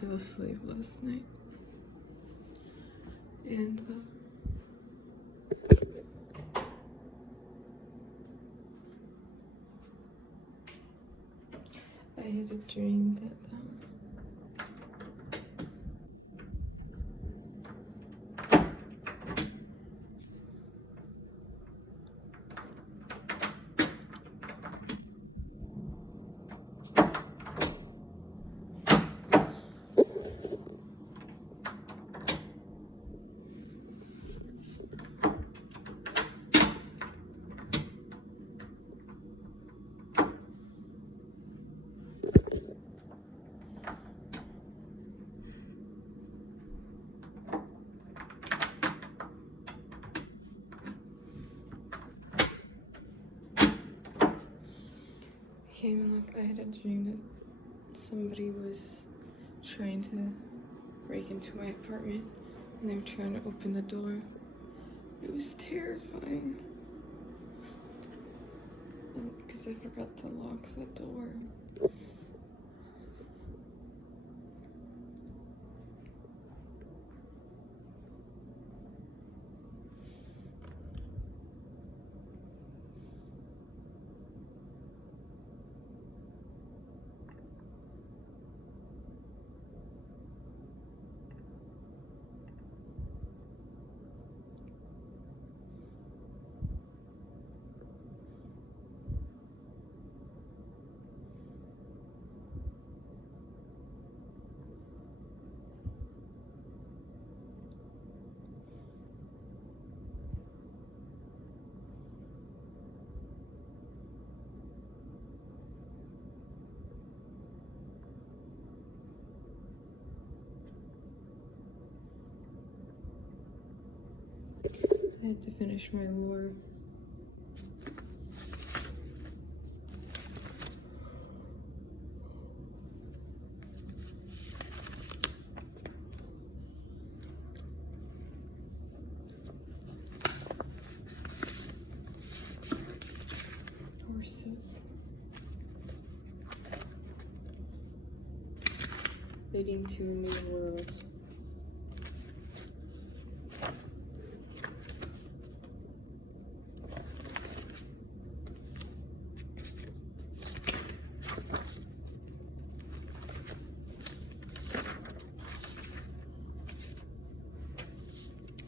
fell asleep last night. And I had a dream that I had a dream that somebody was trying to break into my apartment and they were trying to open the door. It was terrifying because I forgot to lock the door. I had to finish my lore. Horses. Leading to a new world.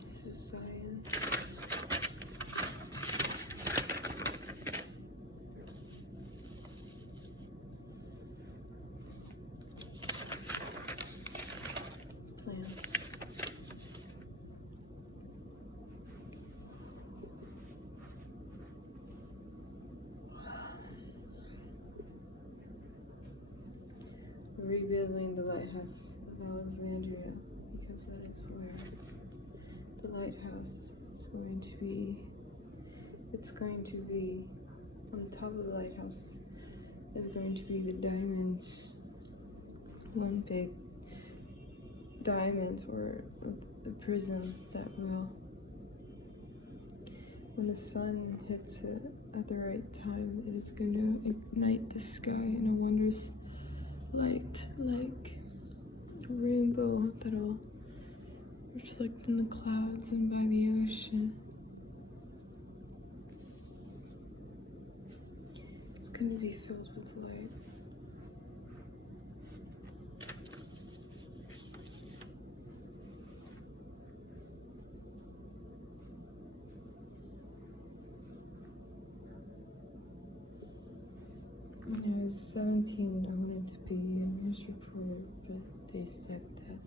This is cyan. Plants. Rebuilding the lighthouse of Alexandria, because that is where the lighthouse is going to be. It's going to be on the top of the lighthouse is going to be the diamonds, one big diamond or a prism that will, when the sun hits it at the right time, it is going to ignite the sky in a wondrous light, like a rainbow that'll reflect in the clouds and by the ocean. It's going to be filled with light. When I was 17, I wanted to be a news reporter, but they said that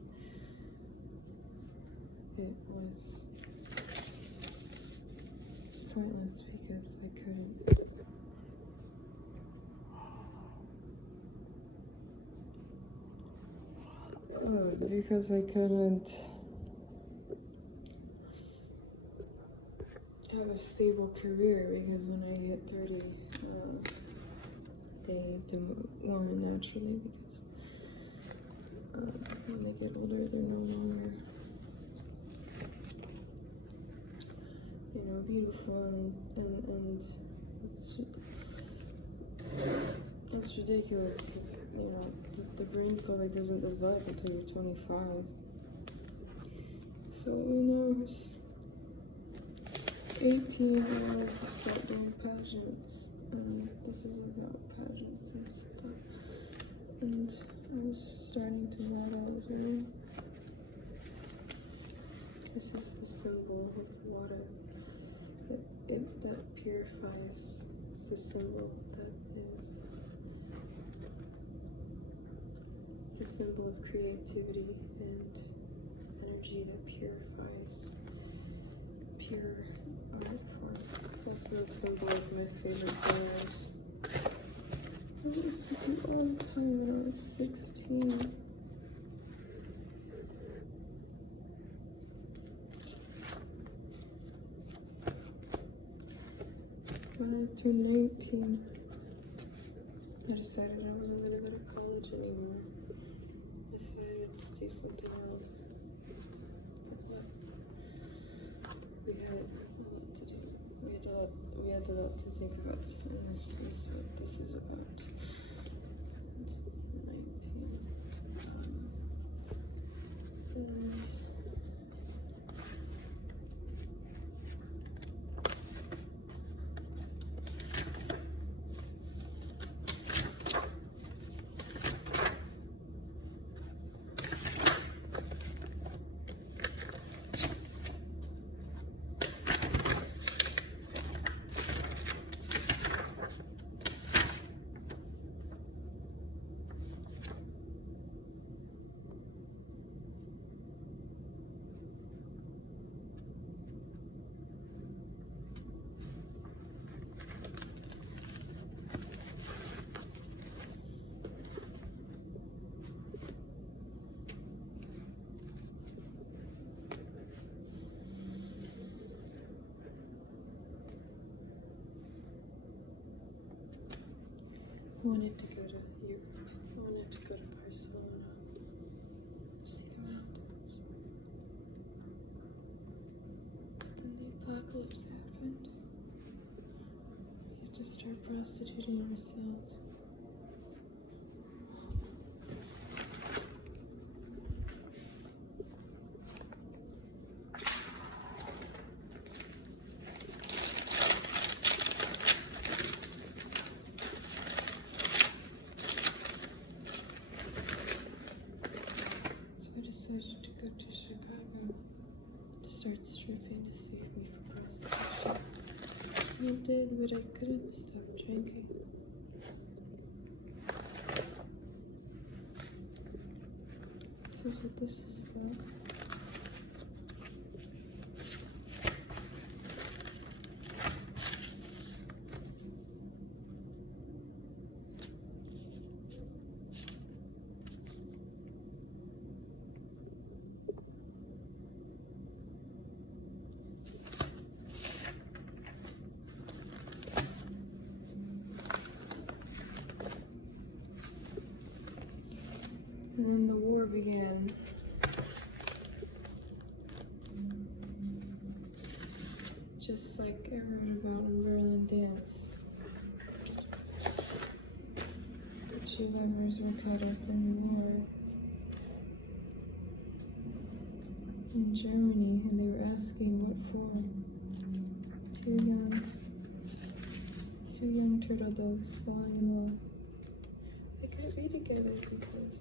it was pointless because I couldn't. Because I couldn't have a stable career, because when I hit 30, they demote one naturally, because when they get older, they're no longer, beautiful and That's ridiculous because, you know, the brain fully doesn't develop until you're 25. So when I was 18, I wanted to start doing pageants. This is about pageants and stuff. And I was starting to model as well. This is the symbol of water that purifies. It's the symbol that is. It's the symbol of creativity and energy that purifies. Pure art form. It's also the symbol of my favorite band. I listened to all the time when I was 16. When I turned 19, I decided I wasn't going to go to college anymore. I decided to do something else. But we had a lot to do. We had a lot to think about, and this is what this is about. 19. And I wanted to go to Europe. I wanted to go to Barcelona. See the mountains. Then the apocalypse happened. We had to start prostituting ourselves. I decided to go to Chicago to start stripping to save me from prostitution. I did, but I couldn't stop drinking. This is what this is about. And then the war began. Just like I wrote about in Berlin Dance. Two lovers were caught up in war in Germany, and they were asking what for. Two young turtle doves falling in love. They couldn't be together because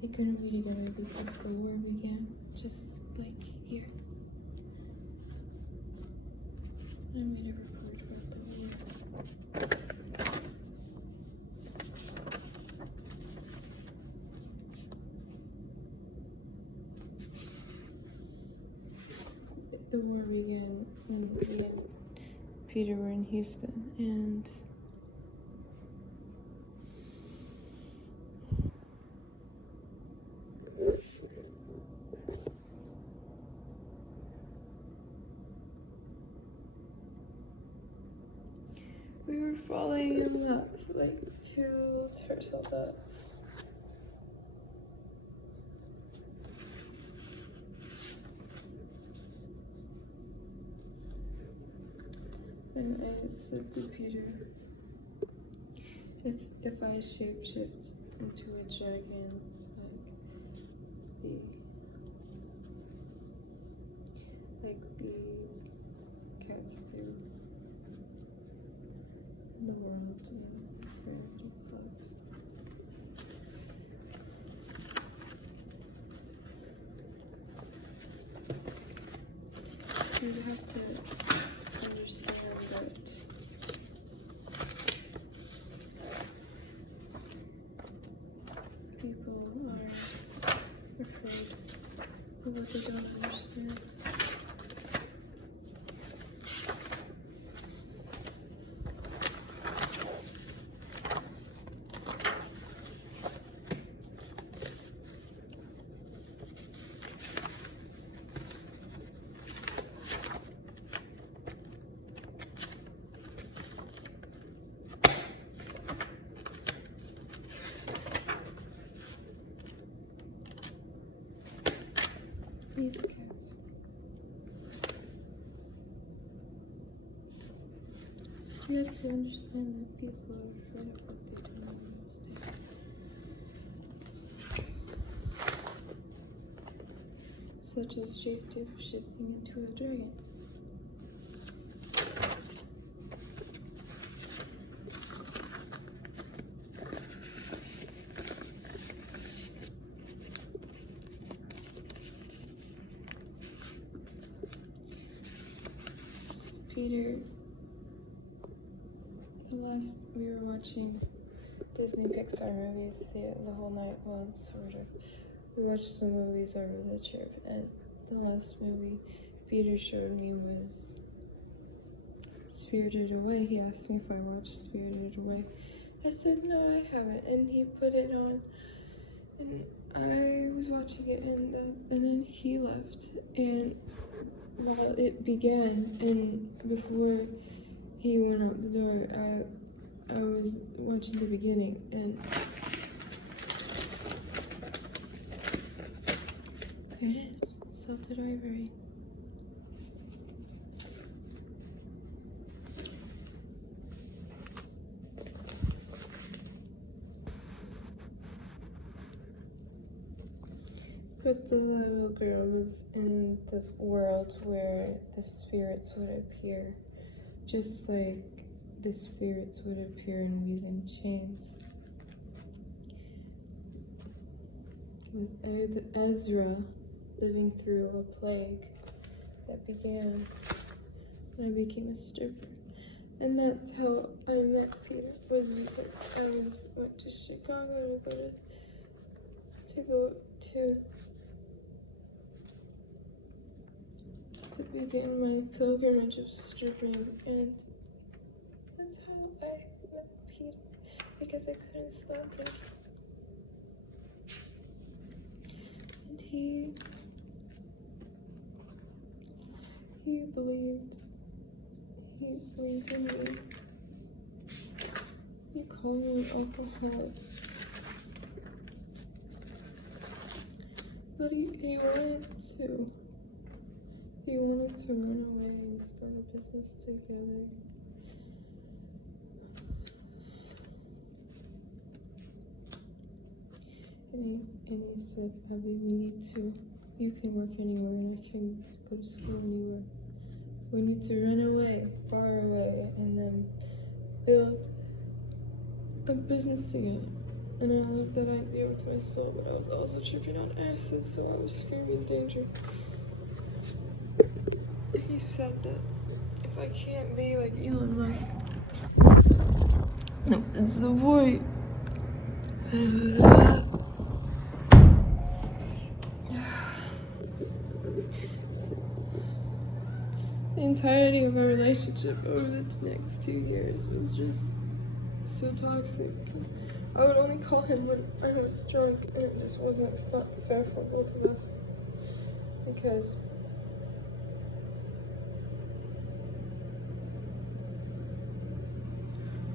they couldn't be together because the war began, just like here. And we never heard about the war. The war began when we and Peter were in Houston, and we were falling in love like two turtle doves. And I said to Peter, if I shapeshift into a dragon, like the cats do, the world and floods. You have to understand that people are afraid of what they don't understand. These cats. You have to understand that people are afraid of what they don't understand. Such as shifting into a dragon. Peter, we were watching Disney Pixar movies the whole night, well, sort of. We watched some movies over the trip, and the last movie Peter showed me was Spirited Away. He asked me if I watched Spirited Away. I said, no, I haven't, and he put it on, and I was watching it, and then he left, and while it began, and before he went out the door, I was watching the beginning, and there it is, Salted Ivory. But the little girl was in the world where the spirits would appear, just like the spirits would appear in Wheezing Chains. With Ezra living through a plague that began when I became a stripper. And that's how I met Peter, was because I went to Chicago to begin my pilgrimage of stripping, and that's how I met Peter, because I couldn't stop drinking. And he believed in me. He called me an alcoholic. But he wanted to run away and start a business together. And he said, Abby, we need to, you can work anywhere and I can go to school anywhere. We need to run away, far away, and then build a business together. and I left that idea with my soul, but I was also tripping on acid, so I was screaming danger. He said that if I can't be like Elon Musk, no, it's the boy. The entirety of our relationship over the next 2 years was just so toxic because I would only call him when I was drunk, and it just wasn't fair for both of us because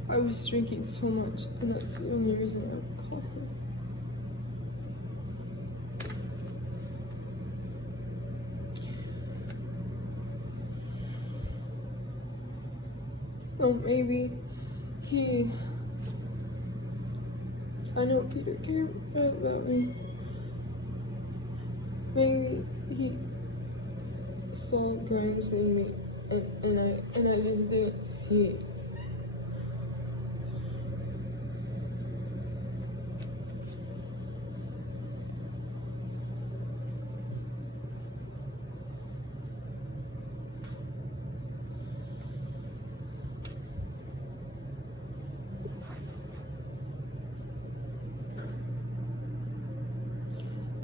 I was drinking so much, and that's the only reason I would call him. Or maybe I know Peter cared about me. Maybe he saw Grimes in me, and I just didn't see it.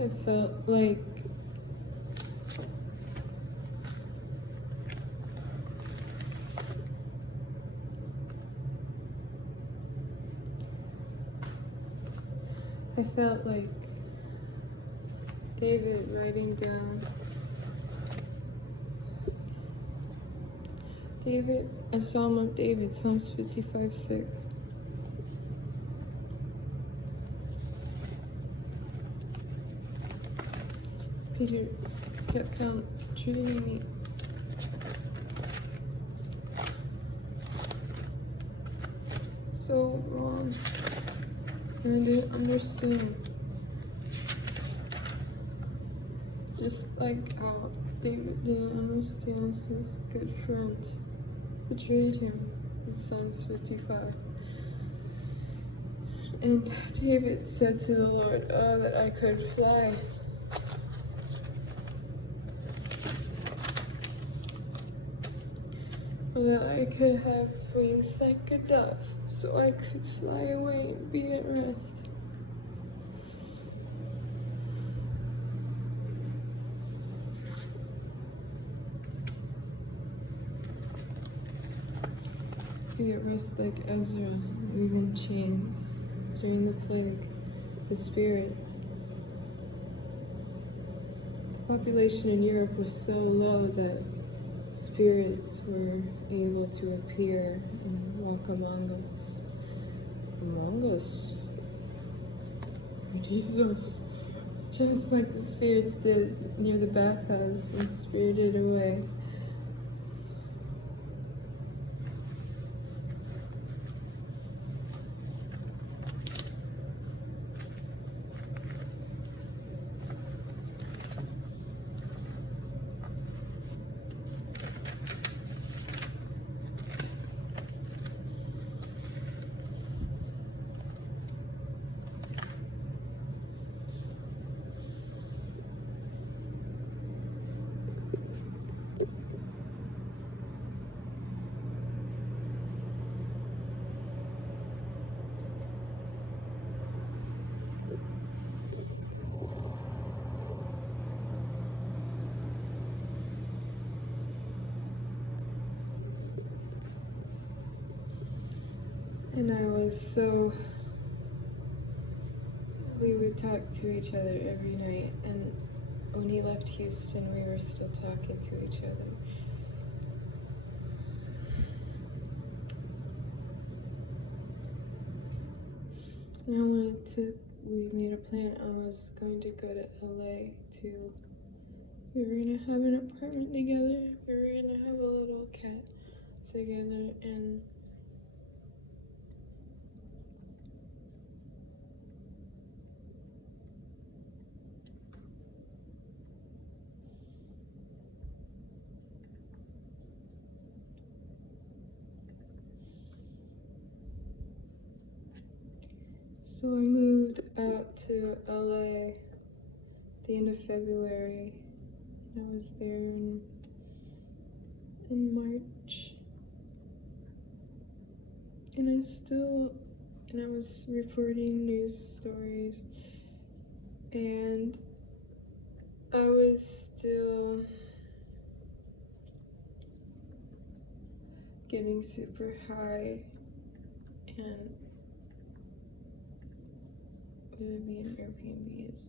I felt like David writing down a Psalm of David, Psalms 55:6. Peter kept on treating me so wrong, and I didn't understand. Just like how David didn't understand his good friend betrayed him in Psalms 55. And David said to the Lord, "Oh, that I could fly." "Oh, that I could have wings like a dove, so I could fly away and be at rest." Be at rest like Ezra, leaving chains. During the plague, the spirits. The population in Europe was so low that spirits were able to appear and walk among us. Among us? Jesus. Just like the spirits did near the bathhouse and spirited away. And I was so... We would talk to each other every night, and when he left Houston, we were still talking to each other. And we made a plan. I was going to go to LA we were gonna have an apartment together. We were gonna have a little cat together, and So I moved out to LA at the end of February. I was there in March. And I was reporting news stories, and I was still getting super high, and Airbnb is.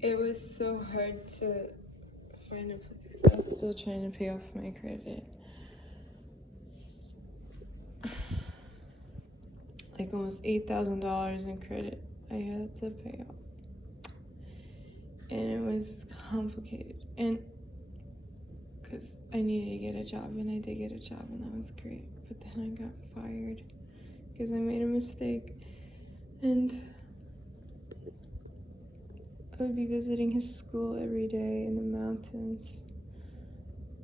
It was so hard to find a place because I was still trying to pay off my credit. Like almost $8,000 in credit I had to pay off. And it was complicated. And because I needed to get a job, and I did get a job, and that was great. But then I got fired because I made a mistake. And I would be visiting his school every day in the mountains.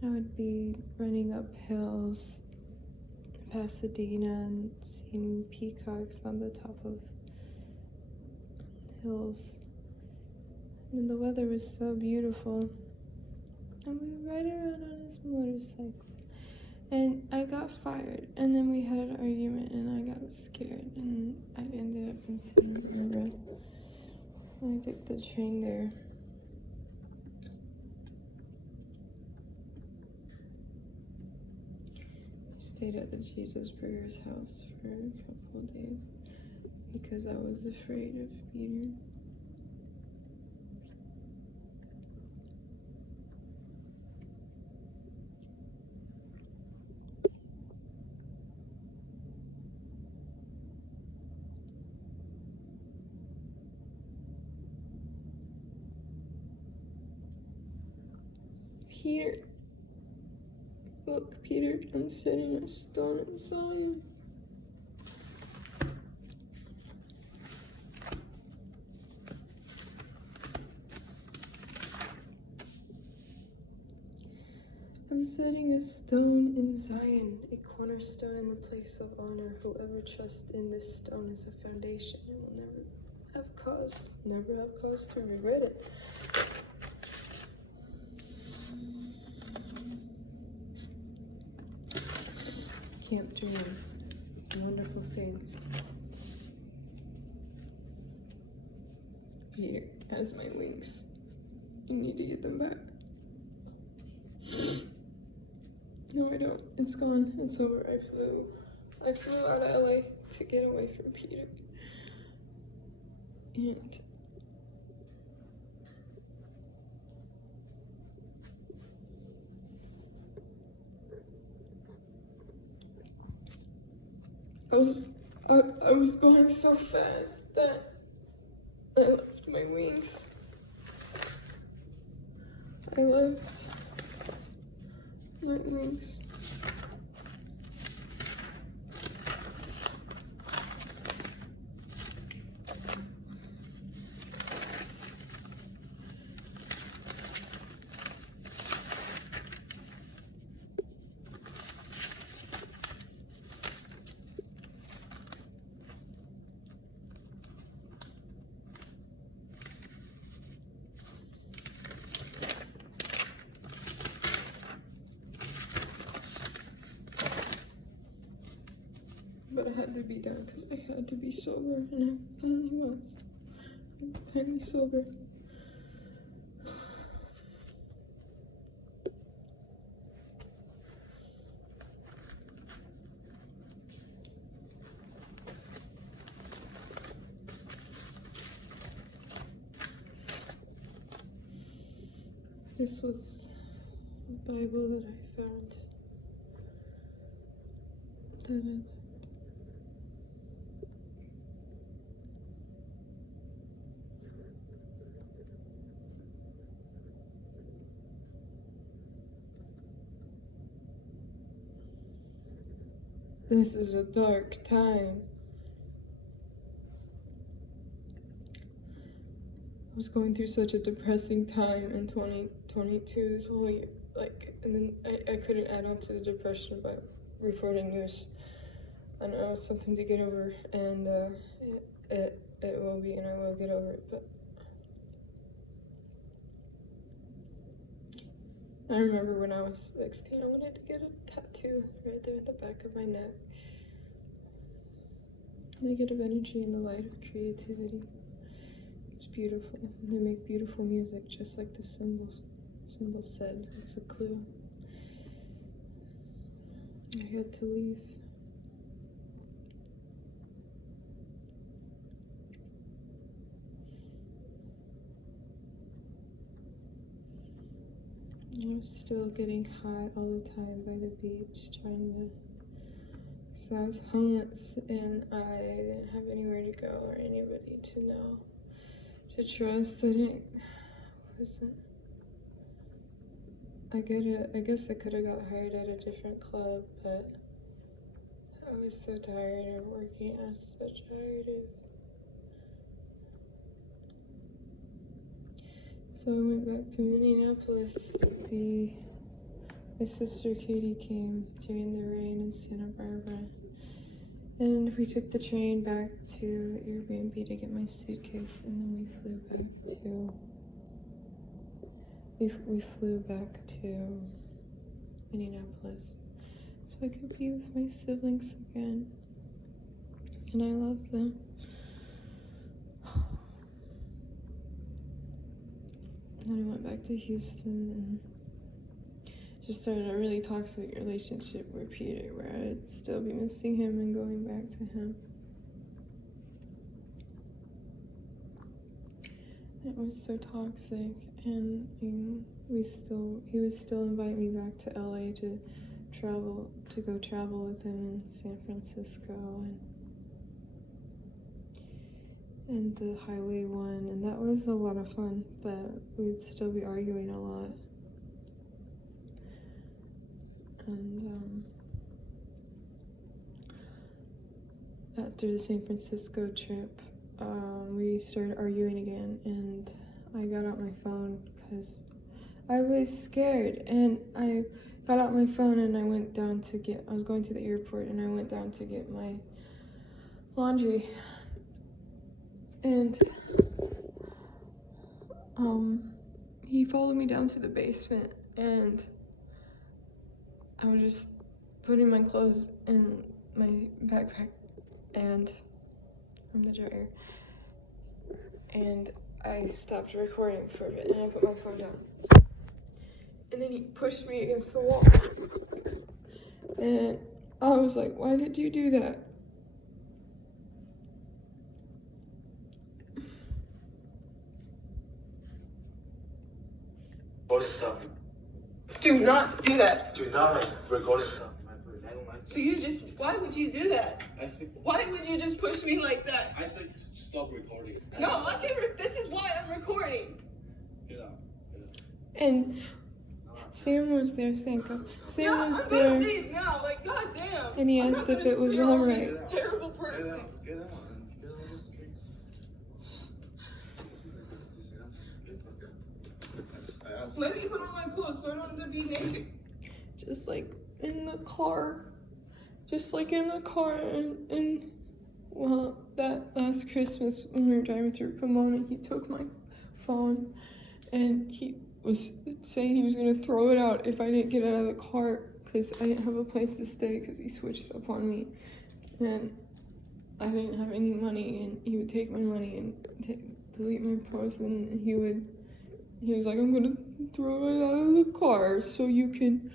I would be running up hills in Pasadena and seeing peacocks on the top of hills. And the weather was so beautiful. And we would ride around on his motorcycle. And I got fired. And then we had an argument, and I got scared. And I ended up in Santa Barbara. I took the train there. I stayed at the Jesus Burgers house for a couple of days because I was afraid of Peter. Peter. Look, Peter, I'm sitting on a stone in Zion. I'm setting a stone in Zion, a cornerstone in the place of honor. Whoever trusts in this stone as a foundation, it will never have cause to regret it. Can't dream. Wonderful thing. Peter has my wings. You need to get them back. No, I don't. It's gone. It's over. I flew out of LA to get away from Peter. And I was going so fast that I left my wings. I left my wings. But it had to be done because I had to be sober, and I finally was. I'm finally sober. This was a Bible that I found. This is a dark time. I was going through such a depressing time in 2022, this whole year. And then I couldn't add on to the depression by reporting news. And it was something to get over, and it will be, and I will get over it. But I remember when I was 16, I wanted to get a tattoo right there at the back of my neck. Negative energy in the light of creativity. It's beautiful. They make beautiful music, just like the symbols said. It's a clue. I had to leave. I was still getting hot all the time by the beach, so I was homeless and I didn't have anywhere to go or anybody to know, to trust. I guess I could have got hired at a different club, but I was so tired of working. I was so tired of. So I went back to Minneapolis to be. My sister Katie came during the rain in Santa Barbara, and we took the train back to the Airbnb to get my suitcase, and then we flew back to Minneapolis so I could be with my siblings again, and I love them. And then I went back to Houston and just started a really toxic relationship with Peter, where I'd still be missing him and going back to him. It was so toxic, and he was still inviting me back to LA to go travel with him in San Francisco and the Highway 1, and that was a lot of fun, but we'd still be arguing a lot. And after the San Francisco trip, we started arguing again, and I got out my phone because I was scared, and I got out my phone and I was going to the airport, and I went down to get my laundry, and he followed me down to the basement, and I was just putting my clothes in my backpack and from the dryer, and I stopped recording for a bit, and I put my phone down, and then he pushed me against the wall, and I was like, why did you do that? Recording stuff. Do not do that. Do not recording stuff in my place. I don't like that. So why would you do that? I said, Why would you just push me like that? I said stop recording. No, I can't. This is why I'm recording. Get out. And Sam was there, Sanko. Sam was I'm there, gonna leave now. Like, goddamn. and he asked if it was all right. Terrible person. Get out. Get out of the streets. I asked. Let me put on my clothes so I don't have to be naked. Just like in the car, and well, that last Christmas when we were driving through Pomona, he took my phone, and he was saying he was gonna throw it out if I didn't get out of the car, because I didn't have a place to stay, because he switched up on me, and I didn't have any money, and he would take my money and delete my posts, and he was like, I'm gonna throw it out of the car so you can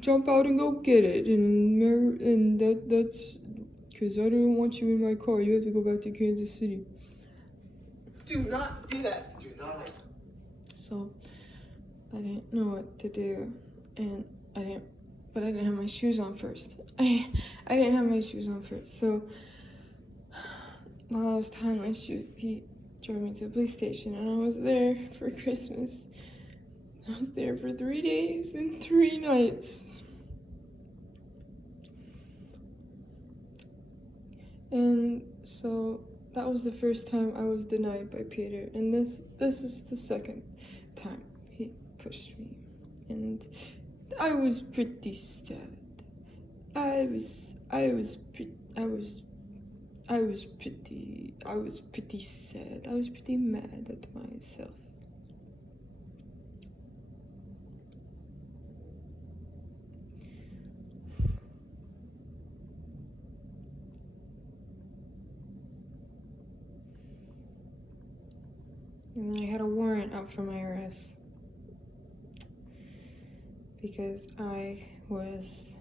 jump out and go get it, and that's because I don't want you in my car. You have to go back to Kansas City. Do not do that. Do not. So I didn't know what to do, and I didn't have my shoes on first. I didn't have my shoes on first. So while I was tying my shoes, he drove me to the police station, and I was there for Christmas. I was there for 3 days and 3 nights. And so that was the first time I was denied by Peter, and this is the second time he pushed me, and I was pretty sad. I was I was pretty sad. I was pretty mad at myself. And then I had a warrant out for my arrest because I was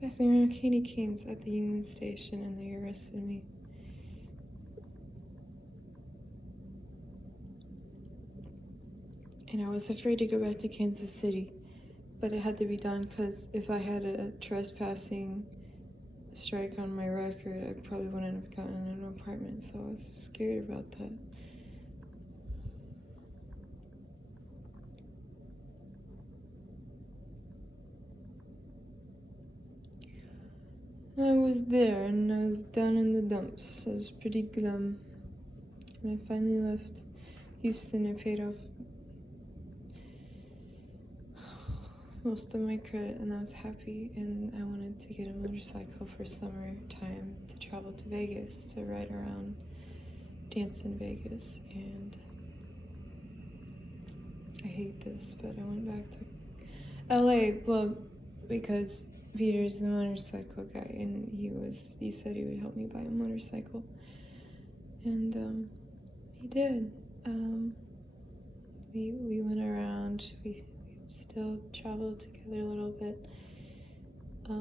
passing around candy canes at the Union Station and they arrested me. And I was afraid to go back to Kansas City, but it had to be done because if I had a trespassing strike on my record, I probably wouldn't have gotten an apartment, so I was scared about that. I was there and I was down in the dumps. I was pretty glum. And I finally left Houston. I paid off most of my credit and I was happy. And I wanted to get a motorcycle for summertime to travel to Vegas, to ride around, dance in Vegas. And I hate this, but I went back to LA, well, because Peter's the motorcycle guy, and he said he would help me buy a motorcycle, and he did. We went around. We still traveled together a little bit. I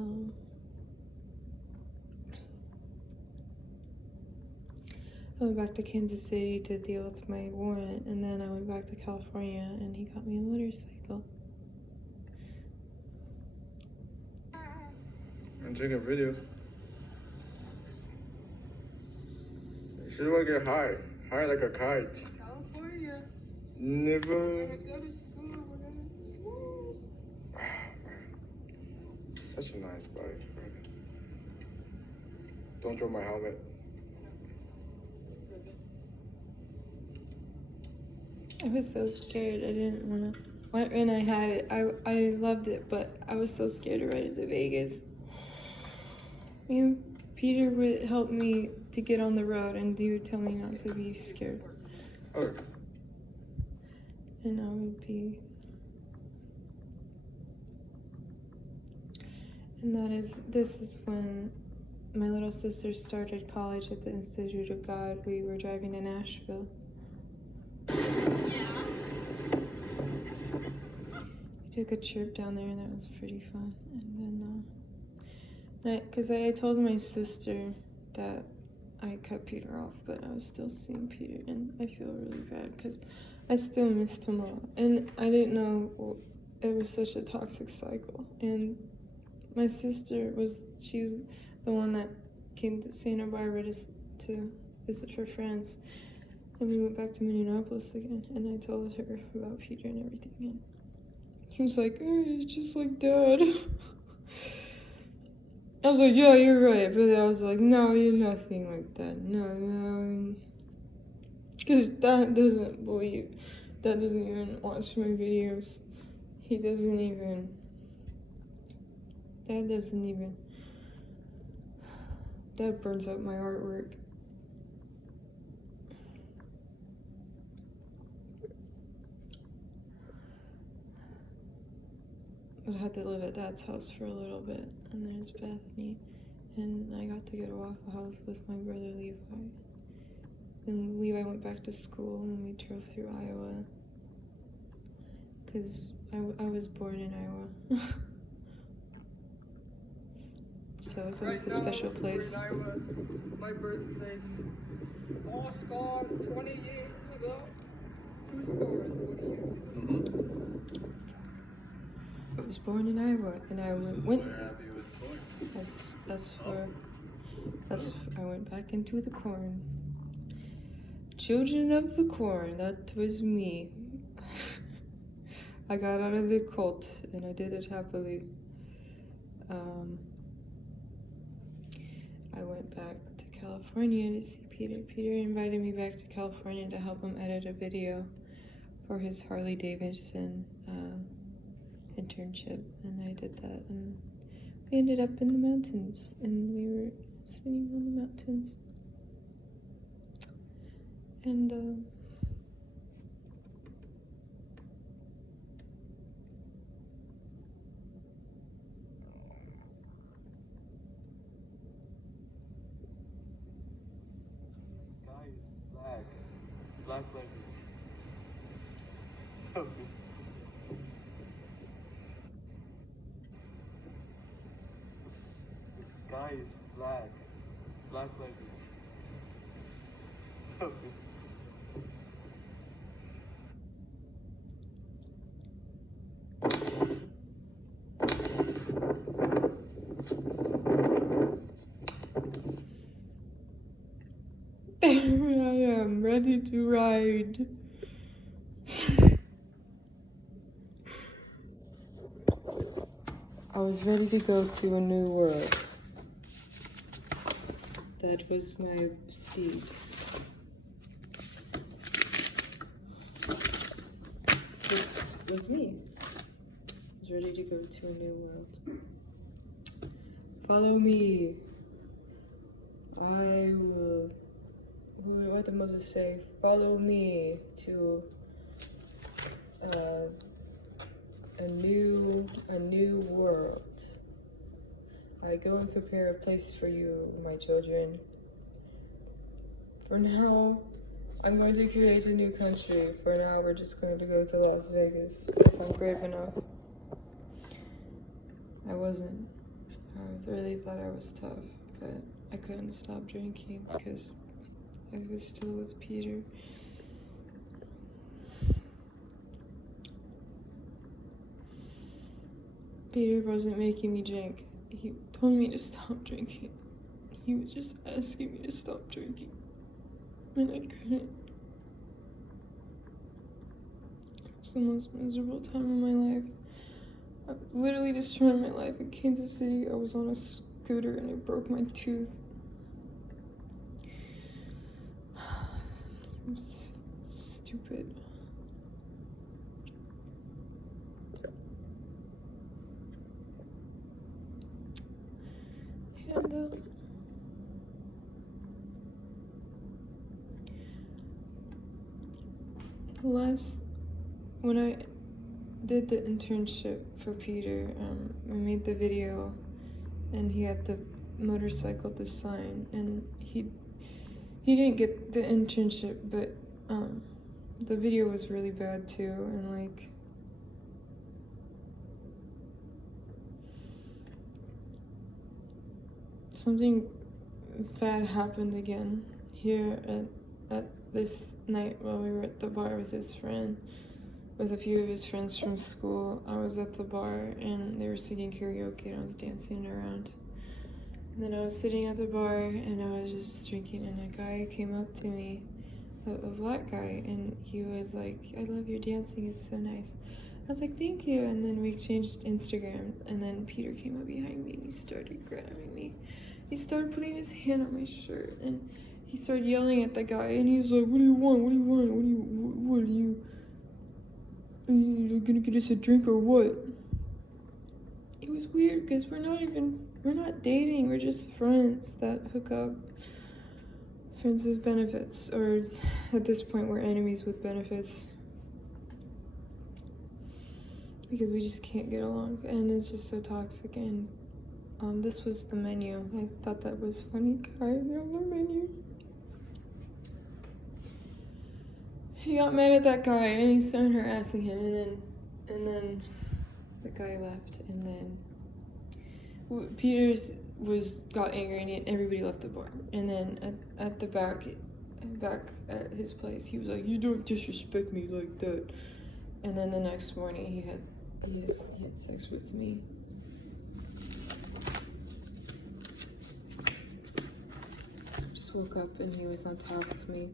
went back to Kansas City to deal with my warrant, and then I went back to California, and he got me a motorcycle. I'm taking a video. You should want to get high. High like a kite. California. Never. We're gonna go to school. We're gonna. Such a nice bike. Don't drop my helmet. I was so scared. I didn't want to. When I had it, I loved it, but I was so scared to ride it to Vegas. Me and Peter would help me to get on the road, and he would tell me not to be scared. Okay. And I would be. And this is when my little sister started college at the Institute of God. We were driving to Nashville. We took a trip down there, and that was pretty fun. And then, because I told my sister that I cut Peter off, but I was still seeing Peter, and I feel really bad because I still missed him a lot. And I didn't know it was such a toxic cycle. And my sister she was the one that came to Santa Barbara to visit her friends. And we went back to Minneapolis again, and I told her about Peter and everything. And he was like, "Hey, it's just like Dad." I was like, "Yeah, you're right," but then I was like, "No, you're nothing like that. No." Because Dad doesn't even watch my videos. Dad doesn't even. Dad burns up my artwork. But I had to live at Dad's house for a little bit, and there's Bethany, and I got to go to Waffle House with my brother Levi. And Levi went back to school, and we drove through Iowa, because I was born in Iowa. So it's always a special place. We're in Iowa, my birthplace. Lost God 20 years ago. 20 years ago. I was born in Iowa, and I went. I went back into the corn. Children of the corn, that was me. I got out of the cult, and I did it happily. I went back to California to see Peter. Peter invited me back to California to help him edit a video for his Harley Davidson internship, and I did that, and we ended up in the mountains, and we were sitting on the mountains And Sky is black. Black language. The sky is black. Black language. there I am, ready to ride. I was ready to go to a new world. That was my steed. This was me. I was ready to go to a new world. Follow me. I will. What did Moses say? Follow me to a new world. I go and prepare a place for you, my children. For now, I'm going to create a new country. For now, we're just going to go to Las Vegas if I'm brave enough. I wasn't. I really thought I was tough, but I couldn't stop drinking because I was still with Peter. Peter wasn't making me drink. He told me to stop drinking. He was just asking me to stop drinking. And I couldn't. It was the most miserable time of my life. I was literally destroying my life in Kansas City. I was on a scooter and I broke my tooth. I'm so stupid. And when I did the internship for Peter, I made the video, and he had the motorcycle design, and he didn't get the internship, but the video was really bad too, and like something bad happened again here at this night while we were at the bar with his friend, with a few of his friends from school. I was at the bar and they were singing karaoke and I was dancing around. And then I was sitting at the bar and I was just drinking, and a guy came up to me, a black guy, and he was like, "I love your dancing, it's so nice." I was like, "Thank you." And then we exchanged Instagram, and then Peter came up behind me and he started grabbing me. He started putting his hand on my shirt and he started yelling at the guy, and he was like, "What do you want? What do you want? What are you gonna get us a drink or what?" It was weird because we're not dating, we're just friends that hook up. Friends with benefits, or at this point we're enemies with benefits. Because we just can't get along, and it's just so toxic. And this was the menu. I thought that was funny. Guy on the menu. He got mad at that guy and he started harassing him, and then the guy left, and then Peters got angry and everybody left the bar. And then at the back at his place, he was like, "You don't disrespect me like that." And then the next morning he had sex with me. Just woke up and he was on top of me.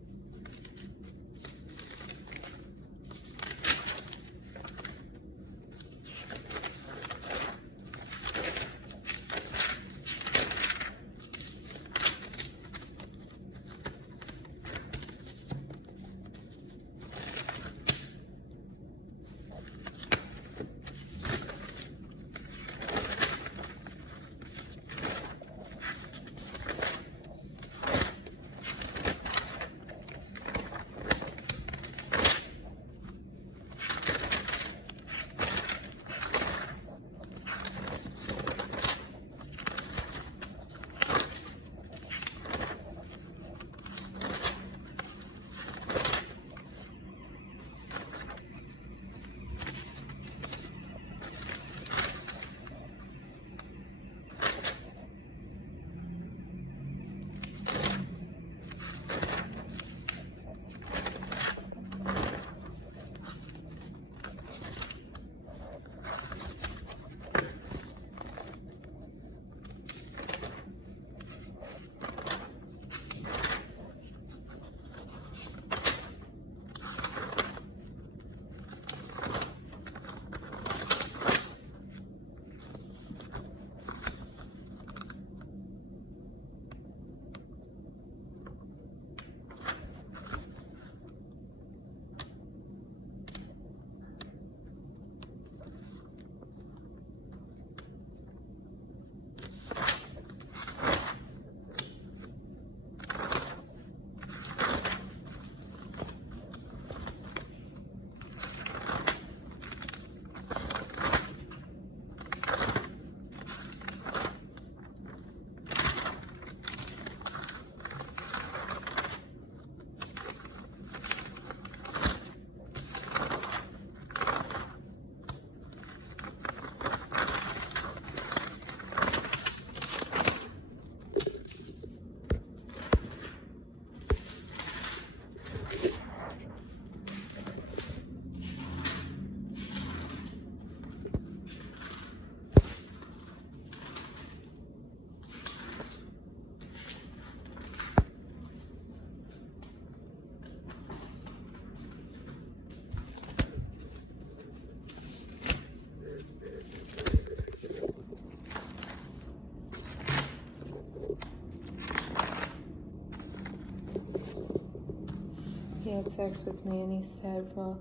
he had sex with me, and he said, well,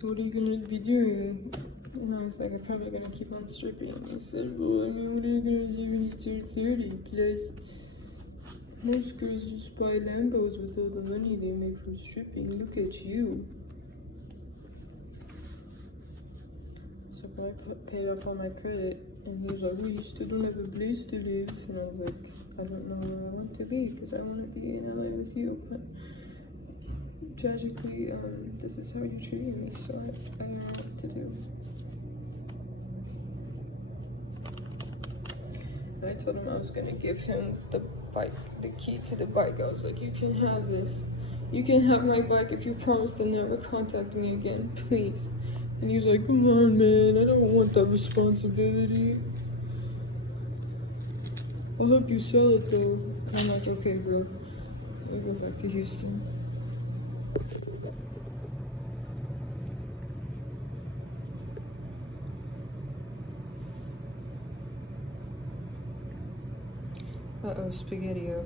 what are you gonna be doing? And I was like, I'm probably gonna keep on stripping. And he said, well, I mean, what are you gonna do when you turn 30? Plus, most girls just buy Lambos with all the money they make from stripping. Look at you. So I paid off all my credit, and he was like, well, you still don't have a place to live. And I was like, I don't know where I want to be, because I want to be in LA with you. But tragically, this is how you're treating me, so I don't know what to do. And I told him I was going to give him the bike, the key to the bike. I was like, you can have this. You can have my bike if you promise to never contact me again, please. And he was like, come on, man, I don't want that responsibility. I'll help you sell it, though. And I'm like, okay, bro. I'll go back to Houston. Uh-oh, SpaghettiO.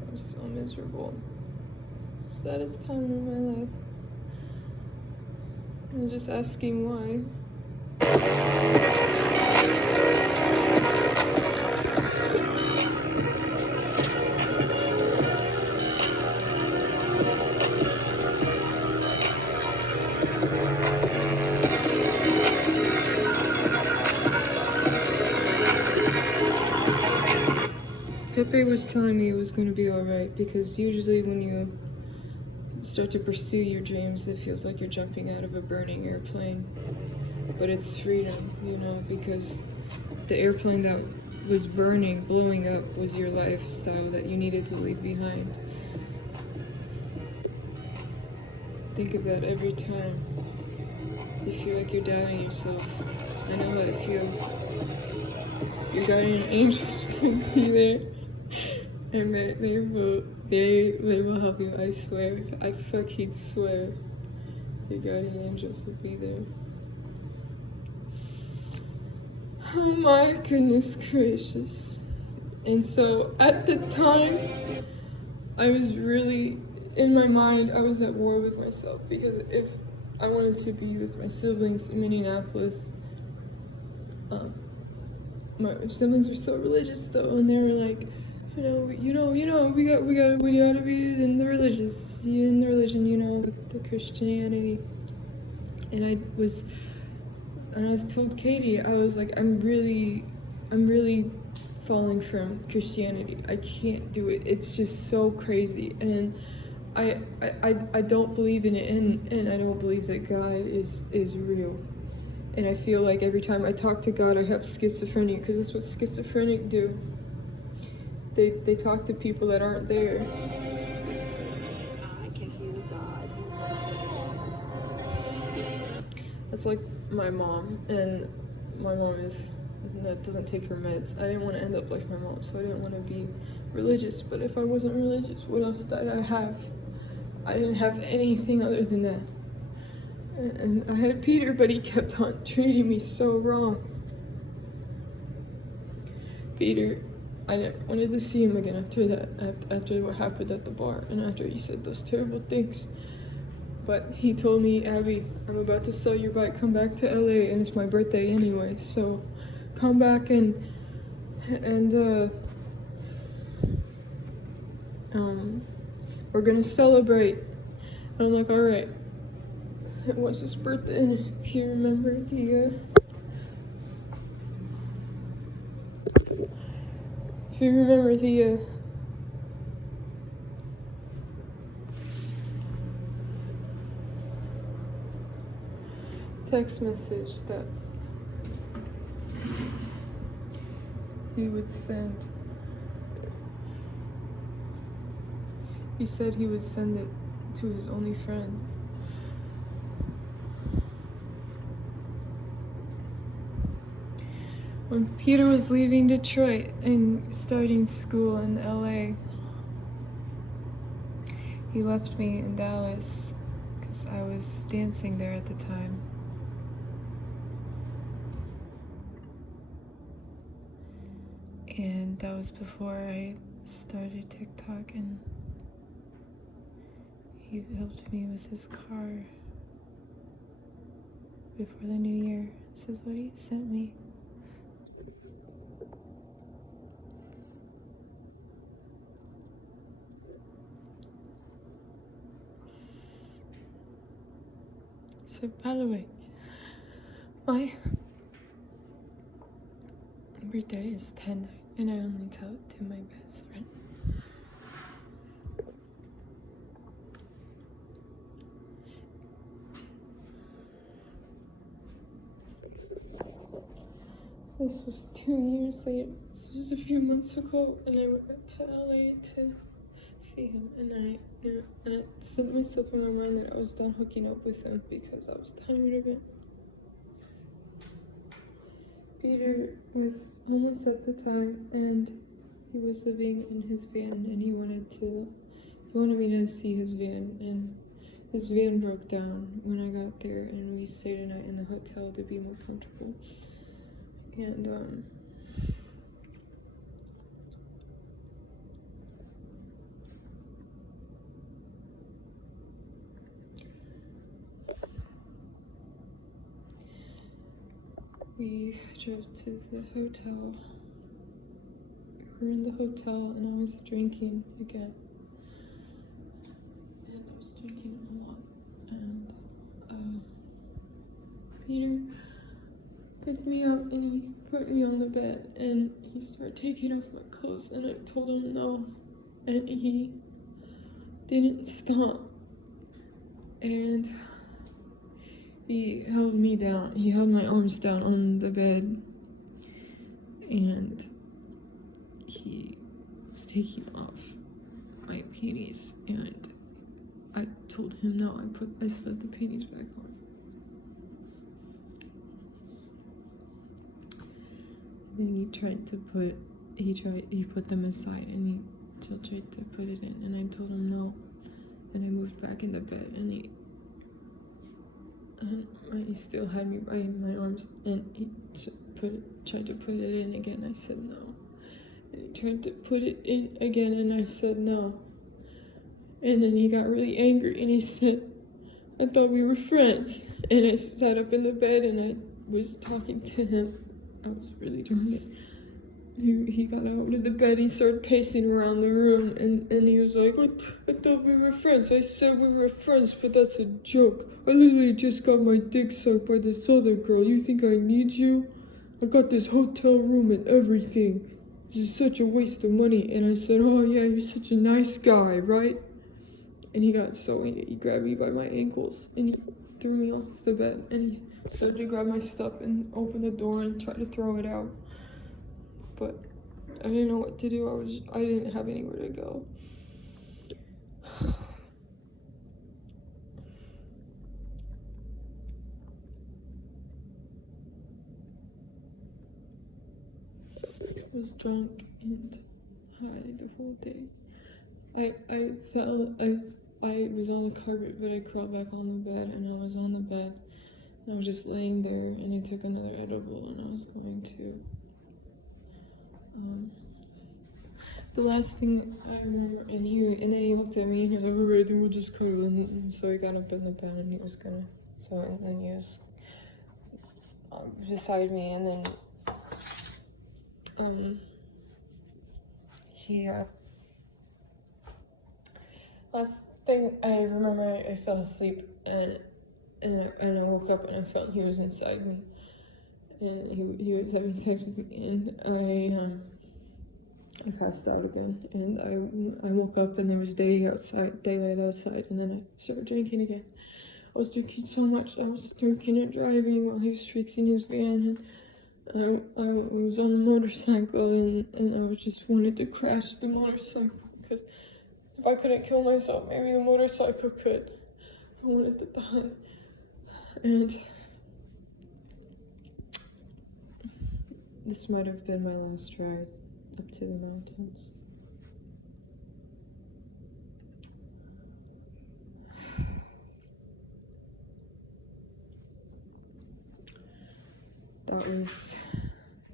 I'm so miserable. Saddest time in my life. I was just asking why. Pepe was telling me it was going to be alright, because usually when you start to pursue your dreams, it feels like you're jumping out of a burning airplane. But it's freedom, you know, because the airplane that was burning, blowing up, was your lifestyle that you needed to leave behind. Think of that every time you feel like you're doubting yourself. I know how it feels. Your guardian angels will be there, and they will help you, I swear. I fucking swear. Your guardian angels will be there. Oh my goodness gracious. And so at the time, I was really, in my mind, I was at war with myself, because if I wanted to be with my siblings in Minneapolis, my siblings were so religious though, and they were like, we gotta be in the religion, you know, with the Christianity. And I was told Katie, I was like, I'm really falling from Christianity. I can't do it. It's just so crazy, and I don't believe in it, and I don't believe that God is real. And I feel like every time I talk to God, I have schizophrenia, because that's what schizophrenic do. They talk to people that aren't there. I can feel God. That's like my mom, and my mom doesn't take her meds. I didn't want to end up like my mom, so I didn't want to be religious. But if I wasn't religious, what else did I have? I didn't have anything other than that. And I had Peter, but he kept on treating me so wrong. Peter, I wanted to see him again after that, after what happened at the bar, and after he said those terrible things. But he told me, Abby, I'm about to sell your bike, come back to LA, and it's my birthday anyway, so come back and we're gonna celebrate. And I'm like, all right. It was his birthday, and if you remember the text message that he would send, he said he would send it to his only friend. When Peter was leaving Detroit and starting school in LA, he left me in Dallas because I was dancing there at the time. And that was before I started TikTok, and he helped me with his car before the new year. This is what he sent me. So, by the way, my birthday is 10, and I only tell it to my best friend. This was 2 years later. This was a few months ago, and I went back to LA to see him, and I set myself in my mind that I was done hooking up with him because I was tired of it. Peter was homeless at the time, and he was living in his van, and he wanted me to see his van, and his van broke down when I got there, and we stayed a night in the hotel to be more comfortable. And we drove to the hotel. We were in the hotel, and I was drinking again. And I was drinking a lot. And Peter picked me up, and he put me on the bed, and he started taking off my clothes, and I told him no, and he didn't stop. And he held me down. He held my arms down on the bed, and he was taking off my panties, and I told him no. I slid the panties back on. And then he put them aside, and he still tried to put it in, and I told him no. And I moved back in the bed, and he still had me by my arms, and he tried to put it in again. I said no. And he tried to put it in again, and I said no. And then he got really angry, and he said, I thought we were friends. And I sat up in the bed, and I was talking to him. I was really drunk. He got out of the bed, he started pacing around the room, and he was like, I thought we were friends. I said we were friends, but that's a joke. I literally just got my dick sucked by this other girl. You think I need you? I got this hotel room and everything. This is such a waste of money. And I said, oh yeah, you're such a nice guy, right? And he got so angry, he grabbed me by my ankles, and he threw me off the bed, and he started to grab my stuff and open the door and try to throw it out. But I didn't know what to do. I didn't have anywhere to go. I was drunk and high the whole day. I was on the carpet, but I crawled back on the bed, and I was on the bed, and I was just laying there, and he took another edible, and I was going to. The last thing I remember, and then he looked at me, and he was like, alright, I think we'll just cuddle, and so he got up in the bed, and he was gonna, and then he was beside me, and then last thing I remember, I fell asleep, and I woke up, and I felt he was inside me, and he was having sex with me, and I passed out again, and I woke up, and there was daylight outside, and then I started drinking again. I was drinking so much. I was drinking and driving while he was fixing his van, and I was on the motorcycle, and I just wanted to crash the motorcycle, because if I couldn't kill myself, maybe the motorcycle could. I wanted to die. And this might have been my last ride up to the mountains. That was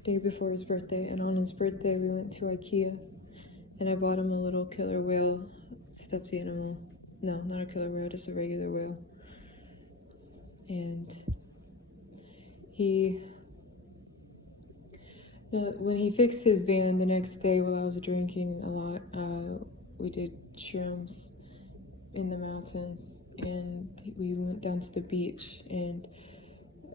day before his birthday, and on his birthday we went to IKEA, and I bought him a little killer whale stuffed animal. No, not a killer whale, just a regular whale. And when he fixed his van the next day while I was drinking a lot, we did shrooms in the mountains, and we went down to the beach, and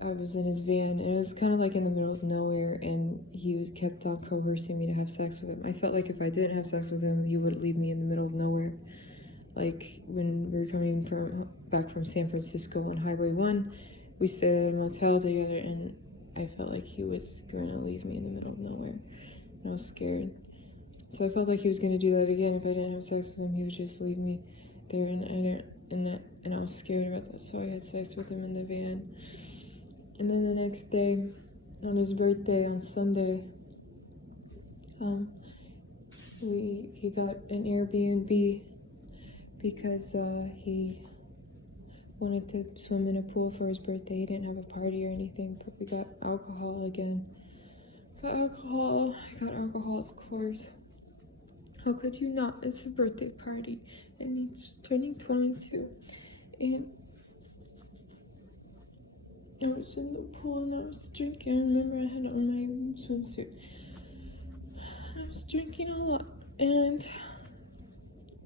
I was in his van, and it was kind of like in the middle of nowhere, and he kept on coercing me to have sex with him. I felt like if I didn't have sex with him, he would leave me in the middle of nowhere. Like when we were coming back from San Francisco on Highway 1, we stayed at a motel together, and I felt like he was going to leave me in the middle of nowhere, and I was scared. So I felt like he was going to do that again. If I didn't have sex with him, he would just leave me there, and I was scared about that. So I had sex with him in the van. And then the next day, on his birthday, on Sunday, he got an Airbnb because he wanted to swim in a pool for his birthday. He didn't have a party or anything, but we got alcohol again. I got alcohol, of course. How could you not? It's a birthday party, and he's turning 22. And I was in the pool and I was drinking. I remember I had on my swimsuit. I was drinking a lot, and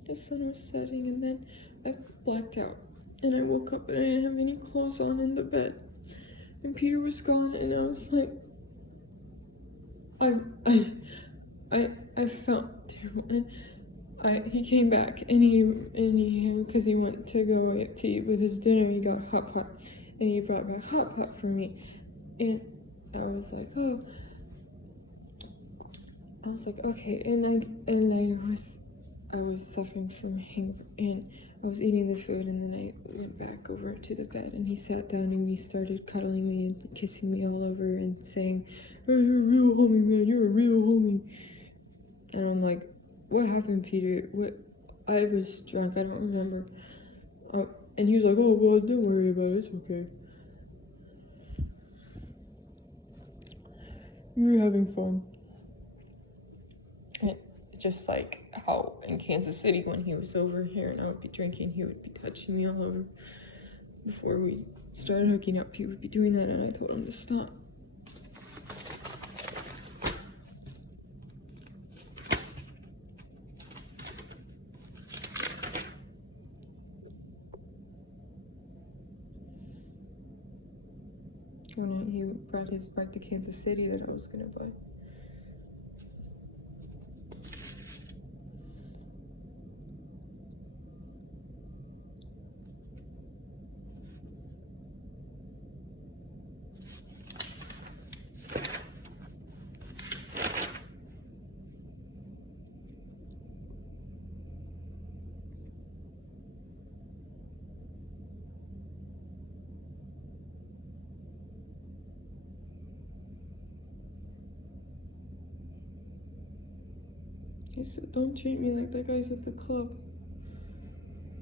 the sun was setting, and then I blacked out. And I woke up and I didn't have any clothes on in the bed. And Peter was gone, and I was like, I felt terrible. And he came back, and because he went to go to eat with his dinner, he got hot pot. And he brought back hot pot for me, and I was like, oh. I was like, okay, and I was suffering from hangover, and I was eating the food, and then I went back over to the bed, and he sat down and he started cuddling me and kissing me all over and saying, "Oh, you're a real homie, man. You're a real homie." And I'm like, "What happened, Peter? What?" I was drunk. I don't remember. And he was like, "Oh, well, don't worry about it. It's okay. You're having fun." And just like how in Kansas City, when he was over here and I would be drinking, he would be touching me all over. Before we started hooking up, he would be doing that, and I told him to stop. When he brought his bike to Kansas City that I was gonna buy. He said, "Don't treat me like that guy's at the club."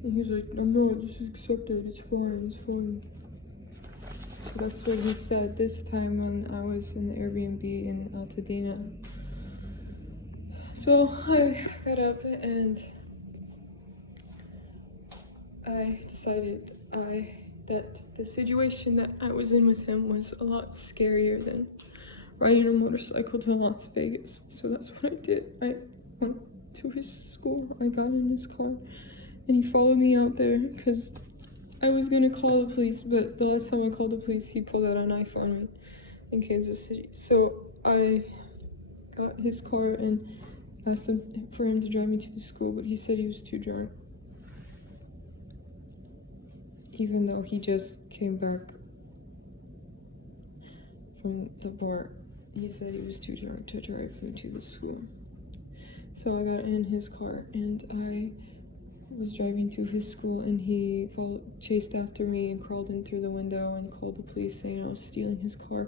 And he's like, "I'm not, just accept it, it's fine, it's fine." So that's what he said this time when I was in the Airbnb in Altadena. So I got up and I decided that the situation that I was in with him was a lot scarier than riding a motorcycle to Las Vegas. So that's what I did. I went to his school. I got in his car, and he followed me out there because I was gonna call the police, but the last time I called the police, he pulled out a knife on me in Kansas City. So I got his car and asked him for him to drive me to the school, but he said he was too drunk. Even though he just came back from the bar, he said he was too drunk to drive me to the school. So I got in his car and I was driving to his school, and he chased after me and crawled in through the window and called the police saying I was stealing his car.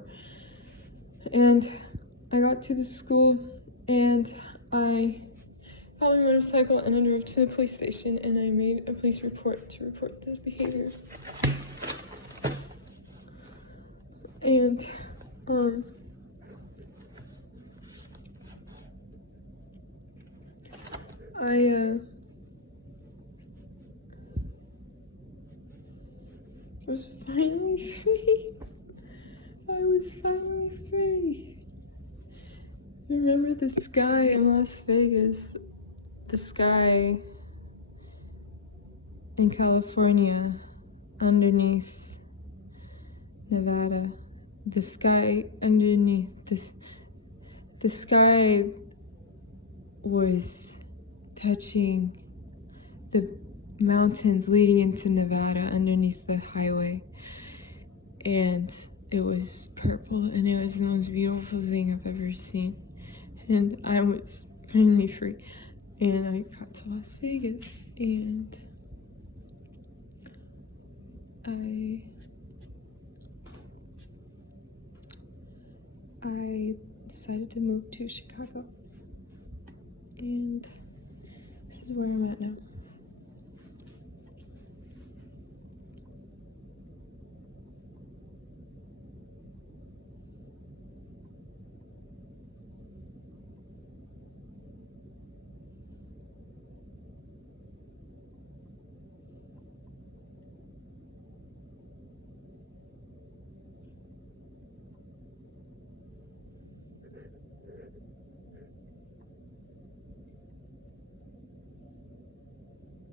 And I got to the school and I got my motorcycle and I drove to the police station, and I made a police report to report the behavior. And I was finally free. I was finally free. Remember the sky in Las Vegas? The sky in California underneath Nevada. The sky underneath the sky was touching the mountains leading into Nevada underneath the highway, and it was purple, and it was the most beautiful thing I've ever seen. And I was finally free, and I got to Las Vegas, and I decided to move to Chicago, and this is where I'm at now.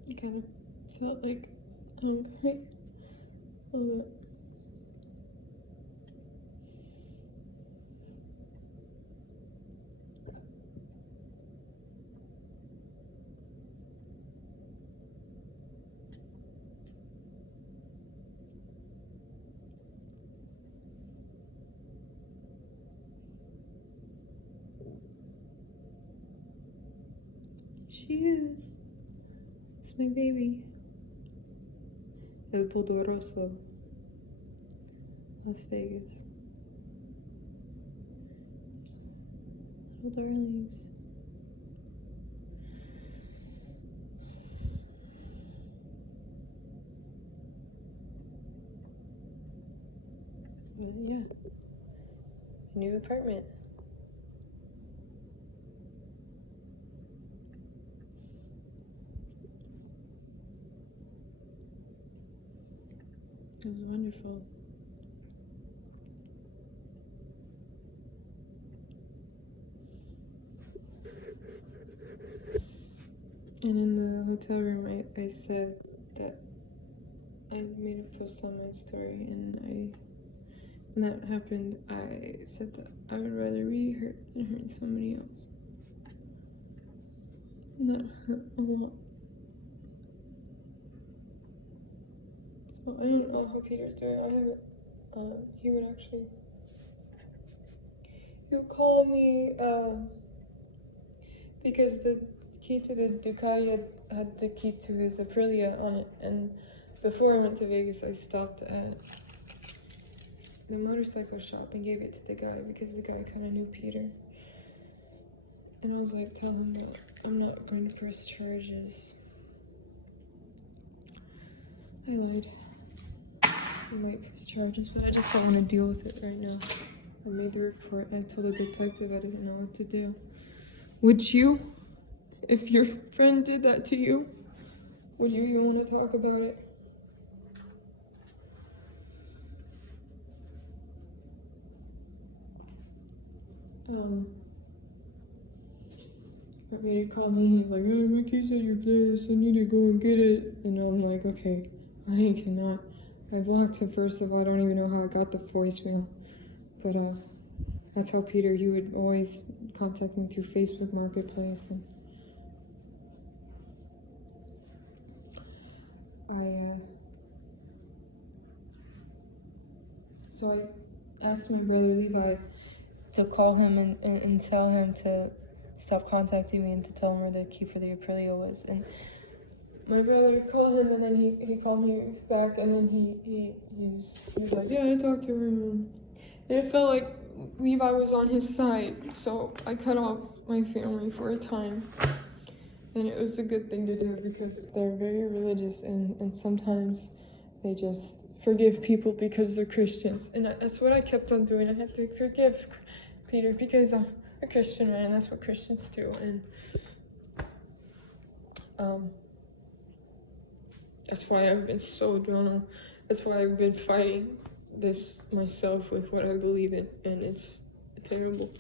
I kind of felt like I'm crying a little bit. She is. It's my baby. El Poderoso. Las Vegas. Just little darlings. But yeah. New apartment. It was wonderful. And in the hotel room, I said that I made a post on my story, and when that happened, I said that I would rather be hurt than hurt somebody else. And that hurt a lot. I don't know how Peter's doing. I haven't, he would call me, because the key to the Ducati had the key to his Aprilia on it, and before I went to Vegas, I stopped at the motorcycle shop and gave it to the guy, because the guy kind of knew Peter. And I was like, tell him that I'm not going to press charges. I lied. I might press charges, but I just don't want to deal with it right now. I made the report and I told the detective I didn't know what to do. Would you? If your friend did that to you, would you even want to talk about it? Peter called me and he's like, "Oh, Ricky's at your place, I need to go and get it." And I'm like, okay, I cannot. I blocked him first of all. I don't even know how I got the voicemail. But that's how Peter, he would always contact me through Facebook Marketplace. And so I asked my brother Levi to call him and tell him to stop contacting me and to tell him where the key for the Aprilia was. And my brother called him, and then he called me back, and then he was like, yeah, I talked to him. And it felt like Levi was on his side, so I cut off my family for a time. And it was a good thing to do because they're very religious, and sometimes they just forgive people because they're Christians. And that's what I kept on doing. I had to forgive Peter because I'm a Christian, right? And that's what Christians do. And That's why I've been so drawn on. That's why I've been fighting this myself with what I believe in, and it's terrible.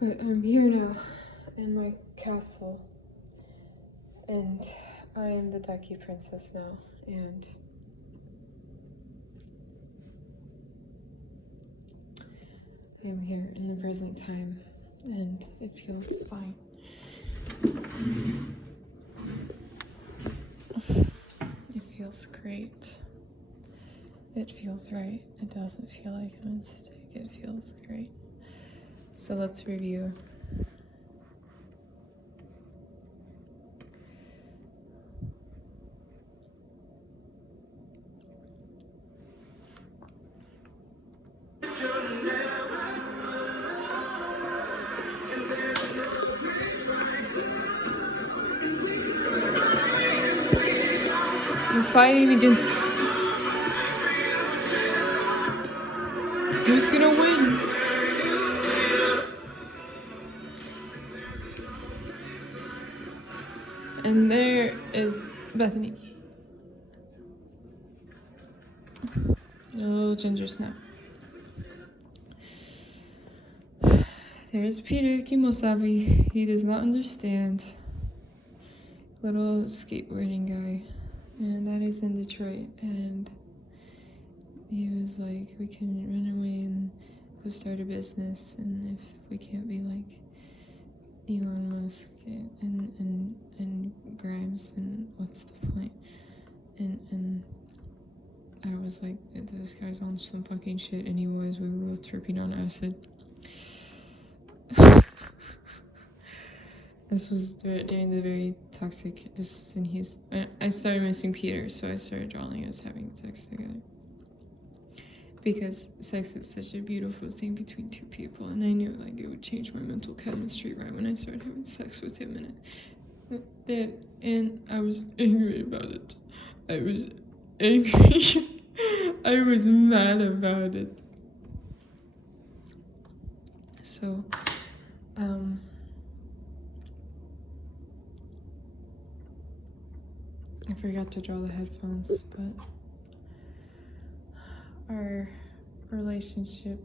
But I'm here now in my castle, and I am the Ducky Princess now, and I am here in the present time, and it feels fine. It feels great. It feels right. It doesn't feel like a mistake. It feels great. So let's review. We're fighting against... Who's gonna win? And there is Bethany. Oh, ginger snap. There's Peter Kimosabi. He does not understand. Little skateboarding guy. And that is in Detroit. And he was like, we can run away and go start a business. And if we can't be like Elon Musk and Grimes, then what's the point? And I was like, this guy's on some fucking shit, and he was. We were both tripping on acid. This was during the very toxic. I started missing Peter, so I started drawing us having sex together. Because sex is such a beautiful thing between two people, and I knew like it would change my mental chemistry right when I started having sex with him, and it did. And I was angry about it. I was angry. I was mad about it. So, I forgot to draw the headphones, but our relationship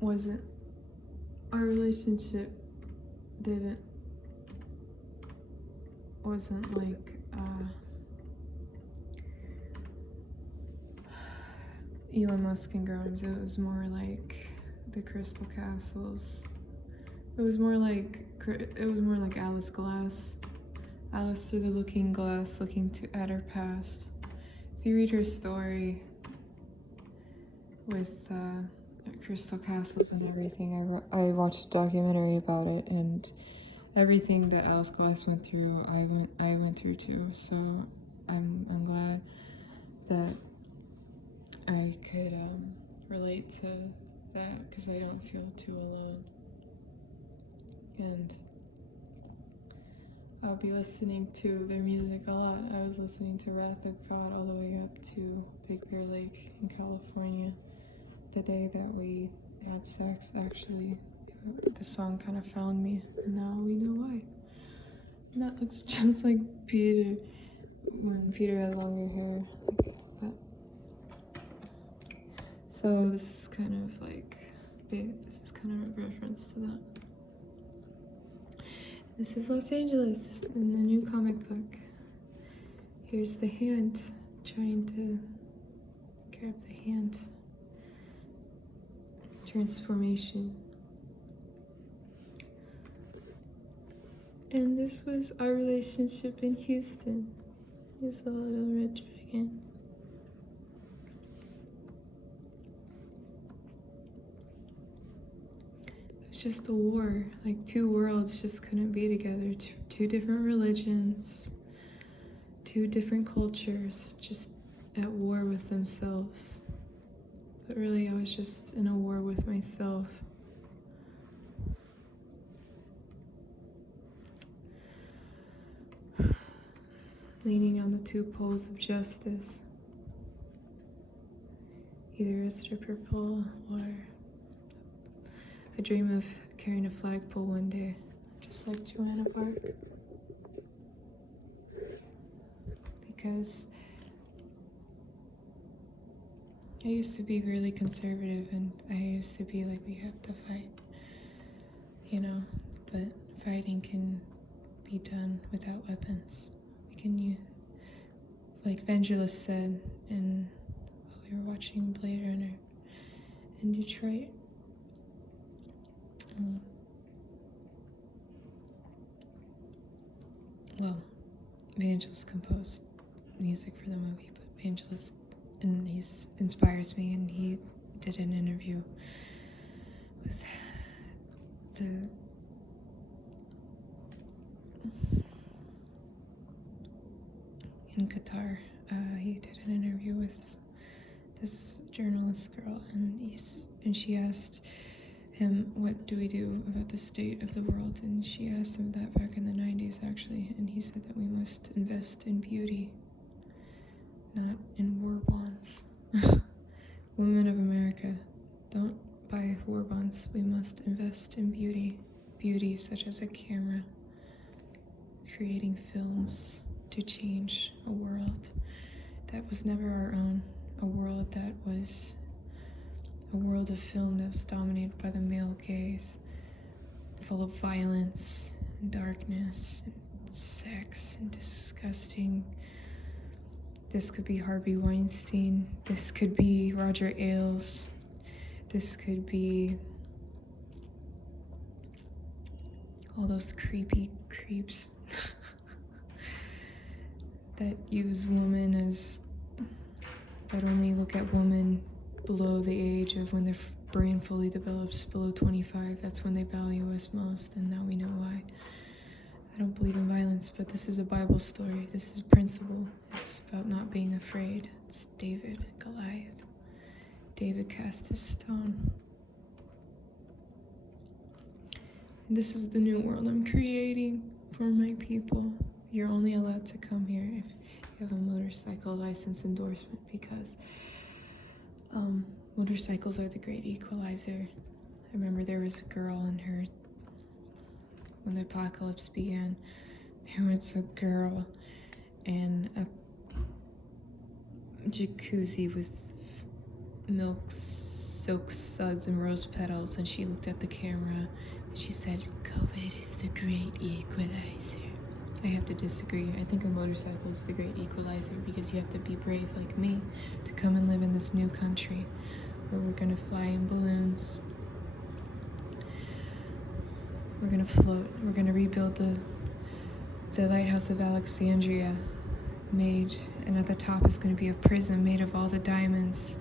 wasn't, wasn't like, Elon Musk and Grimes. It was more like the Crystal Castles. It was more like Alice Glass. Alice through the looking glass, looking at her past. If you read her story with Crystal Castles and everything, I watched a documentary about it, and everything that Alice Glass went through, I went through too. So I'm glad that I could relate to that, because I don't feel too alone. And I'll be listening to their music a lot. I was listening to Wrath of God all the way up to Big Bear Lake in California. The day that we had sex, actually, the song kind of found me, and now we know why. And that looks just like Peter, when Peter had longer hair. So this is kind of like this is kind of a reference to that. This is Los Angeles in the new comic book. Here's the hand, trying to grab the hand. Transformation. And this was our relationship in Houston. There's a little red dragon. It's just a war. Like two worlds just couldn't be together. Two different religions, two different cultures, just at war with themselves. But really, I was just in a war with myself. Leaning on the two poles of justice. either a stripper pole or I dream of carrying a flagpole one day, just like Joanna Park. Because I used to be really conservative and I used to be like, we have to fight, you know, but fighting can be done without weapons. We can use, like Vangelis said in, while we were watching Blade Runner in Detroit, well, Vangelis composed music for the movie, but Vangelis, and he inspires me, and he did an interview with in Qatar. He did an interview with this journalist girl, and she asked him, what do we do about the state of the world? And she asked him that back in the 90s, actually, and he said that we must invest in beauty, not in war bonds. Women of America, don't buy war bonds. We must invest in beauty. Beauty such as a camera, creating films to change a world that was never our own, a world that was a world of film that was dominated by the male gaze, full of violence and darkness and sex and disgusting. This could be Harvey Weinstein. This could be Roger Ailes. This could be all those creepy creeps that use women as, that only look at women below the age of when their brain fully develops, below 25. That's when they value us most, and now we know why. I don't believe in violence, but this is a Bible story. This is principle. It's about not being afraid. It's David and Goliath. David cast his stone. And this is the new world I'm creating for my people. You're only allowed to come here if you have a motorcycle license endorsement, because motorcycles are the great equalizer. I remember there was a girl in her, when the apocalypse began, there was a girl in a jacuzzi with milk, silk suds, and rose petals, and she looked at the camera and she said, "COVID is the great equalizer." I have to disagree. I think a motorcycle is the great equalizer, because you have to be brave like me to come and live in this new country where we're gonna fly in balloons. We're gonna float. We're gonna rebuild the lighthouse of Alexandria, and at the top is gonna be a prism made of all the diamonds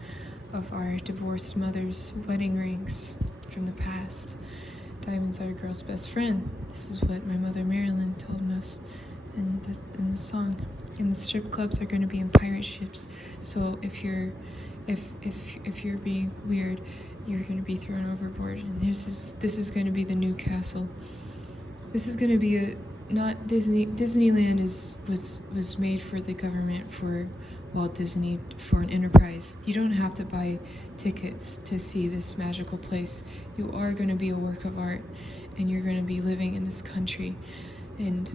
of our divorced mother's wedding rings from the past. Diamonds are a girl's best friend. This is what my mother Marilyn told us in the song. And the strip clubs are going to be in pirate ships. So if you're being weird, you're going to be thrown overboard. And this is going to be the new castle. This is going to be not Disney. Disneyland was made for the government, for Walt Disney, for an enterprise. You don't have to buy tickets to see this magical place. You are going to be a work of art, and you're going to be living in this country, and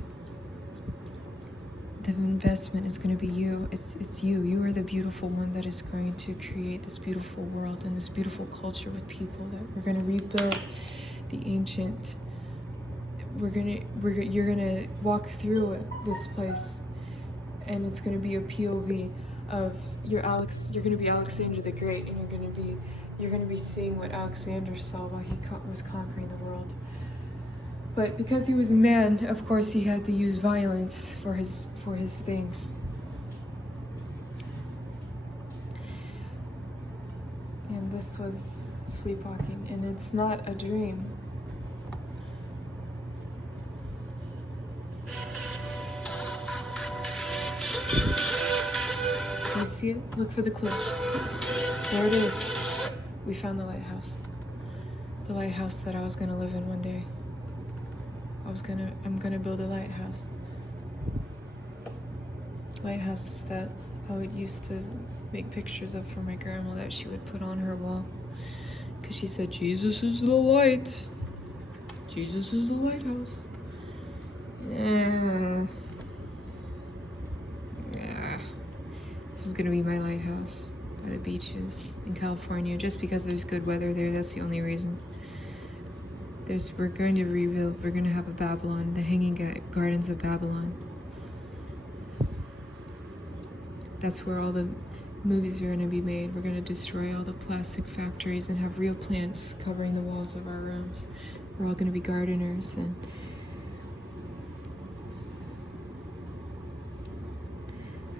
the investment is going to be you. It's you. You are the beautiful one that is going to create this beautiful world and this beautiful culture with people, that we're going to rebuild the ancient. You're going to walk through this place, and it's going to be a POV of you're going to be Alexander the Great, and you're going to be seeing what Alexander saw while he was conquering the world. But because he was a man, of course, he had to use violence for his things. And this was sleepwalking, and it's not a dream. You see it? Look for the clue. There it is. We found the lighthouse. The lighthouse that I was gonna live in one day. I'm gonna build a lighthouse. Lighthouses that I would used to make pictures of for my grandma that she would put on her wall. Because she said, Jesus is the light. Jesus is the lighthouse. Yeah. Yeah. This is gonna be my lighthouse by the beaches in California. Just because there's good weather there, that's the only reason. We're going to rebuild, we're gonna have a Babylon, the Hanging Gardens of Babylon. That's where all the movies are gonna be made. We're gonna destroy all the plastic factories and have real plants covering the walls of our rooms. We're all gonna be gardeners, and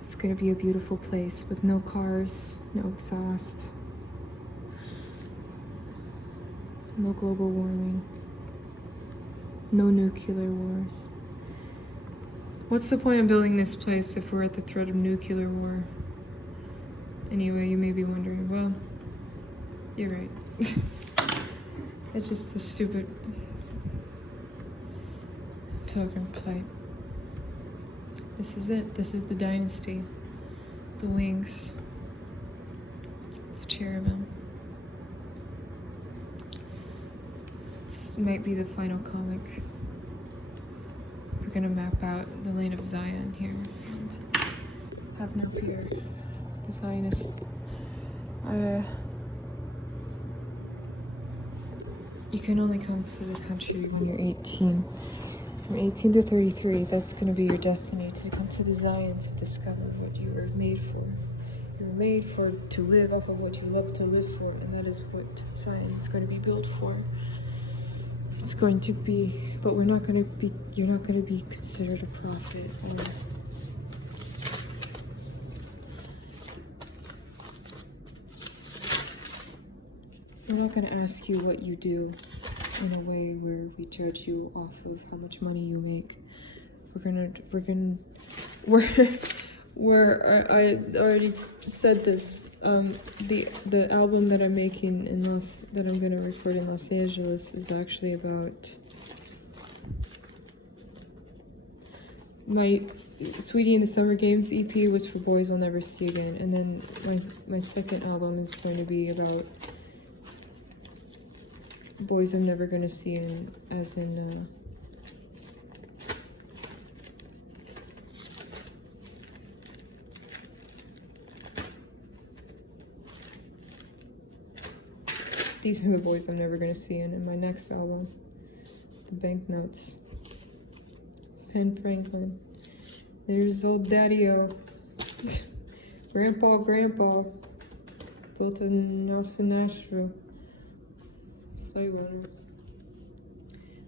it's gonna be a beautiful place with no cars, no exhaust, no global warming, no nuclear wars. What's the point of building this place if we're at the threat of nuclear war? Anyway, you may be wondering, well, you're right. It's just a stupid pilgrim plight. This is it. This is the dynasty. The wings. It's cherubim. This might be the final comic. We're gonna map out the land of Zion here and have no fear. The Zionists. You can only come to the country when you're 18. From 18 to 33, that's gonna be your destiny, to come to the Zion to discover what you were made for. You were made for to live off of what you love to live for, and that is what Zion is going to be built for. It's going to be, but we're not going to be, you're not going to be considered a prophet. We're not going to ask you what you do in a way where we judge you off of how much money you make. I already said this. The album that I'm making that I'm gonna record in Los Angeles is actually about my Sweetie in the Summer Games EP was for Boys I'll Never See Again, and then my second album is going to be about boys I'm never gonna see, as in these are the boys I'm never gonna see in my next album. The Banknotes. Ben Franklin. There's old Daddy-O. Grandpa built a house in Nashville. Slave owner.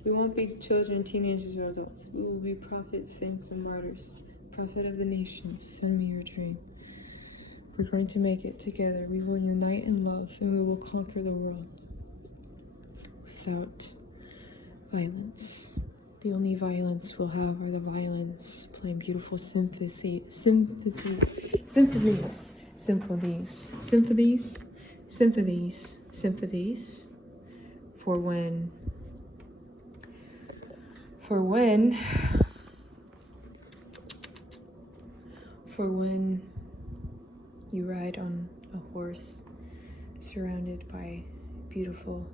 We won't be children, teenagers, or adults. We will be prophets, saints, and martyrs. Prophet of the nations, send me your dream. We're going to make it together. We will unite in love, and we will conquer the world without violence. The only violence we'll have are the violins playing beautiful symphonies for when you ride on a horse surrounded by beautiful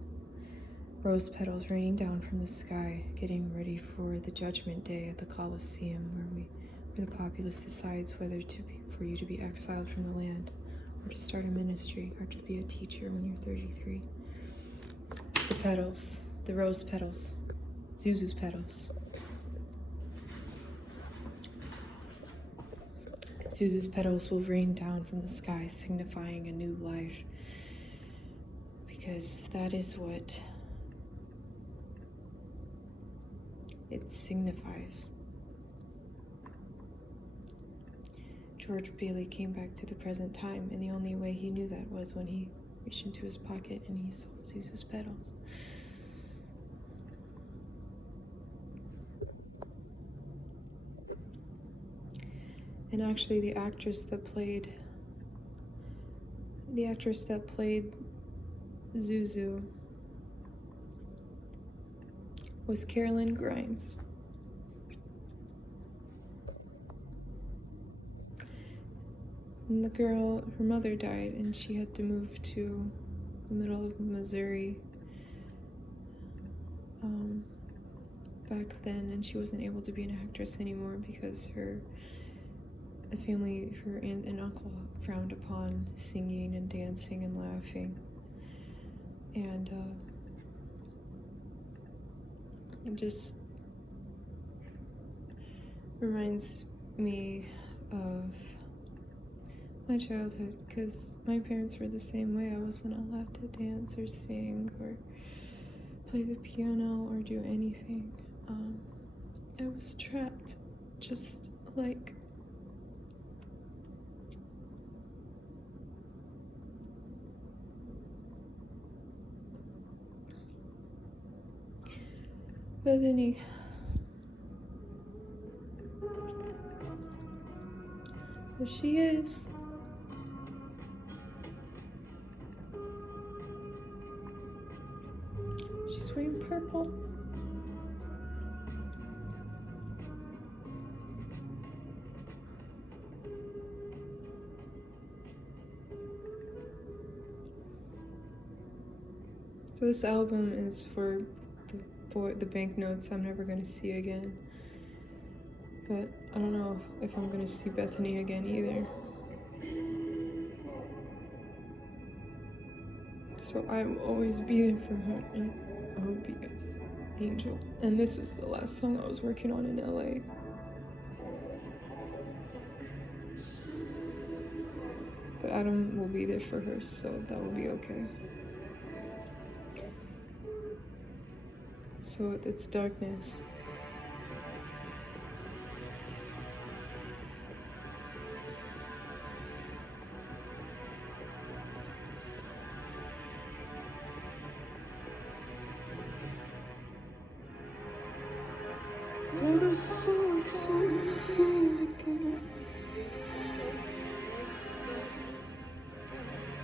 rose petals raining down from the sky, getting ready for the judgment day at the Colosseum, where the populace decides whether for you to be exiled from the land, or to start a ministry, or to be a teacher when you're 33. The petals, the rose petals, Zuzu's petals. Zuzu's petals will rain down from the sky, signifying a new life, because that is what it signifies. George Bailey came back to the present time, and the only way he knew that was when he reached into his pocket and he saw Zuzu's petals. And actually, the actress that played Zuzu was Carolyn Grimes. when the girl, her mother died, and she had to move to the middle of Missouri back then, and she wasn't able to be an actress anymore because the family, her aunt and uncle frowned upon singing and dancing and laughing. And it just reminds me of my childhood, because my parents were the same way. I wasn't allowed to dance or sing or play the piano or do anything. I was trapped, just like Bethany. There she is. She's wearing purple. So this album is for the banknotes I'm never gonna see again. But I don't know if I'm gonna see Bethany again either. So I will always be there for her, and I will be an angel. And this is the last song I was working on in LA. But Adam will be there for her, so that will be okay. So it's darkness. To the source of my head again,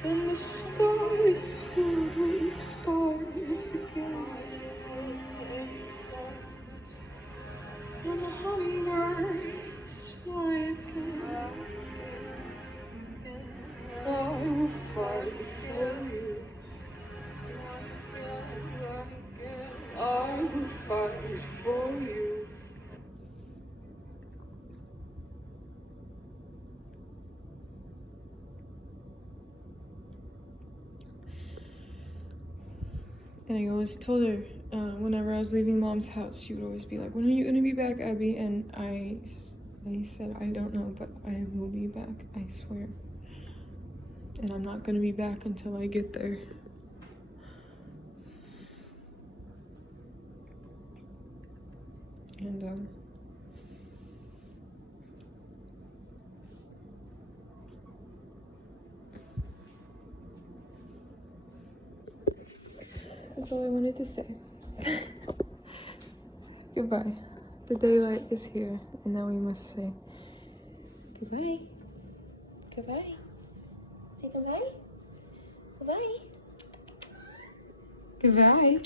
and the sky is filled with stars again, and the hunger it's my again. I will fight for you. I will fight for you. And I always told her, whenever I was leaving Mom's house, she would always be like, "When are you gonna be back, Abby?" And I said, "I don't know, but I will be back, I swear. And I'm not gonna be back until I get there." And that's all I wanted to say. Goodbye. The daylight is here, and now we must say goodbye. Goodbye. Say goodbye. Goodbye. Goodbye.